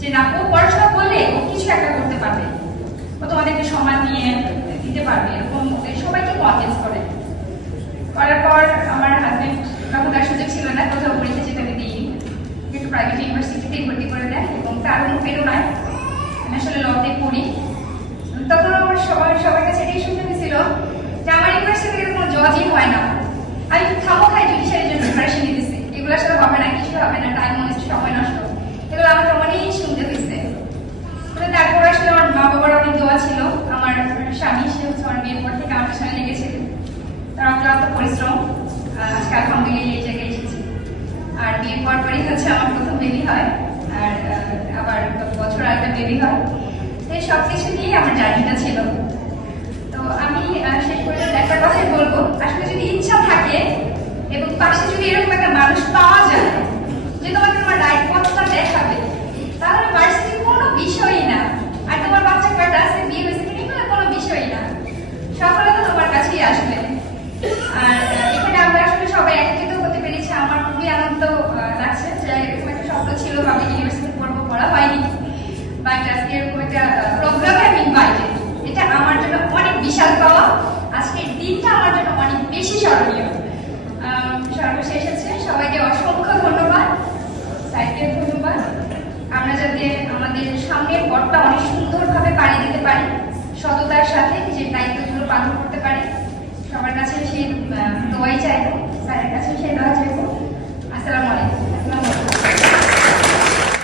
যে না ও পড়াশোনা করলে ও কিছু একটা করতে পারবে, ও তোমাদেরকে সম্মান নিয়ে দিতে পারবে, এরকম সবাইকে কনভিন্স করে। করার পর আমার হাজবেন্ড তখন তার সুযোগ ছিল না, কোথাও পরীক্ষা যেতে আমি দিই, একটু প্রাইভেট ইউনিভার্সিটিতেই ভর্তি করে দেয় এবং তার মুখেরও নয়, আমি আসলে লতে পড়ি। তখন আমার সবার কাছে এটাই শুনতে হয়েছিল যে আমার ইউনিভার্সিটিতে কোনো জজই হয় না, আমি খামোখাই জুডিশিয়ারির জন্য প্রিপারেশন নিতেছি, এগুলো আসলে হবে না, কিছু হবে না, টাইম ওয়েস্ট, সময় নষ্ট, এগুলো আমাকে অনেক শুনতে হয়েছে। তারপর আসলে আমার মা বাবার অনেক দোয়া ছিল, আমার স্বামী সে হচ্ছে আমার বিয়ের পর থেকে আমার পেছনে লেগেছিল, তার অক্লান্ত পরিশ্রম, আজকে আলহামদুলিল্লাহ এই জায়গায় এসেছি। আর বিয়ের পরই হচ্ছে আমার প্রথম বেবি হয়, আর আবার বছর আরেকটা বেবি হয়। এই সব কিছু নিয়ে আমার জার্নিটা ছিল। তো আমি শেষ করে একটা কথাই বলবো, আসলে যদি ইচ্ছা থাকে এবং পাশে যদি এরকম একটা মানুষ পাওয়া যায় যে তোমাকে তোমার রাইট পথটা দেখাবে, তাহলে ভার্সিটি কোনো বিষয়ই না। আর তোমার বাচ্চা কয়টা আছে, বিয়ে হয়েছে কিনা, কোনো বিষয়ই না, সফলতা তোমার কাছেই আসবে। আর এখানে আমরা আসলে সবাই একত্রিত হতে পেরেছি, আমার খুবই আনন্দ লাগছে যে এরকম একটা স্বপ্ন ছিল পাবলিক ইউনিভার্সিটি পড়বো, পড়া হয়নি, বাট আজকে এরকম একটা প্রোগ্রামে আমি ইনভাইটেড, এটা আমার জন্য অনেক বিশাল পাওয়া। আজকের দিনটা আমার জন্য অনেক বেশি স্মরণীয়। সর্বশেষ হচ্ছে সবাইকে অসংখ্য ধন্যবাদ, স্যারকে ধন্যবাদ। আমরা যাতে আমাদের সামনের পথটা অনেক সুন্দরভাবে পাড়ি দিতে পারি, সততার সাথে নিজের দায়িত্বগুলো পালন করতে পারি, সবার কাছে সেই দোয়াই চাইবো, স্যারের কাছে সেই দোয়া চাইবো। আসসালামু আলাইকুম।